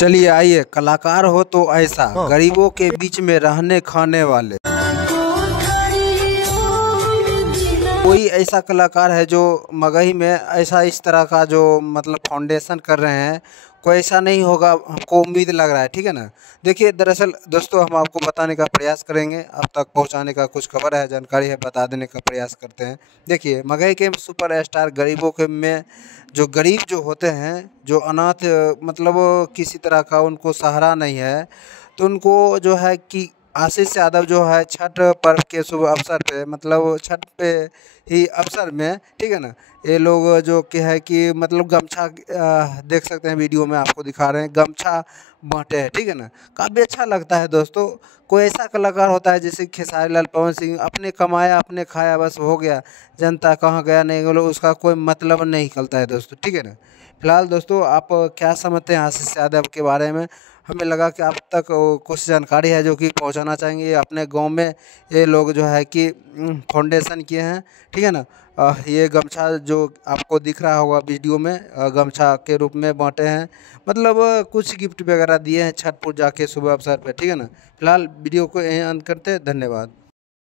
चलिए आइए, कलाकार हो तो ऐसा, गरीबों के बीच में रहने खाने वाले। कोई ऐसा कलाकार है जो मगही में ऐसा इस तरह का जो मतलब फाउंडेशन कर रहे हैं, कोई ऐसा नहीं होगा, हमको उम्मीद लग रहा है। ठीक है ना। देखिए दरअसल दोस्तों, हम आपको बताने का प्रयास करेंगे, अब तक पहुंचाने का कुछ खबर है, जानकारी है, बता देने का प्रयास करते हैं। देखिए मगही के सुपर स्टार गरीबों के में जो गरीब जो होते हैं, जो अनाथ मतलब किसी तरह का उनको सहारा नहीं है, तो उनको जो है कि आशीष यादव जो है छठ पर्व के शुभ अवसर पे, मतलब छठ पे ही अवसर में, ठीक है ना, ये लोग जो कि है कि मतलब गमछा देख सकते हैं, वीडियो में आपको दिखा रहे हैं, गमछा बांटे हैं। ठीक है ना। काफ़ी अच्छा लगता है दोस्तों। कोई ऐसा कलाकार होता है जैसे खेसारी लाल, पवन सिंह, अपने कमाया अपने खाया बस हो गया, जनता कहाँ गया नहीं गया उसका कोई मतलब नहीं निकलता है दोस्तों। ठीक है ना। फिलहाल दोस्तों, आप क्या समझते हैं आशीष यादव के बारे में? हमें लगा कि आप तक कुछ जानकारी है जो कि पहुंचाना चाहेंगे। अपने गांव में ये लोग जो है कि फाउंडेशन किए हैं। ठीक है ना। ये गमछा जो आपको दिख रहा होगा वीडियो में, गमछा के रूप में बांटे हैं, मतलब कुछ गिफ्ट वगैरह दिए हैं छठ पूजा के शुभ अवसर पर। ठीक है ना। फिलहाल वीडियो को यहीं अंत करते हैं। धन्यवाद।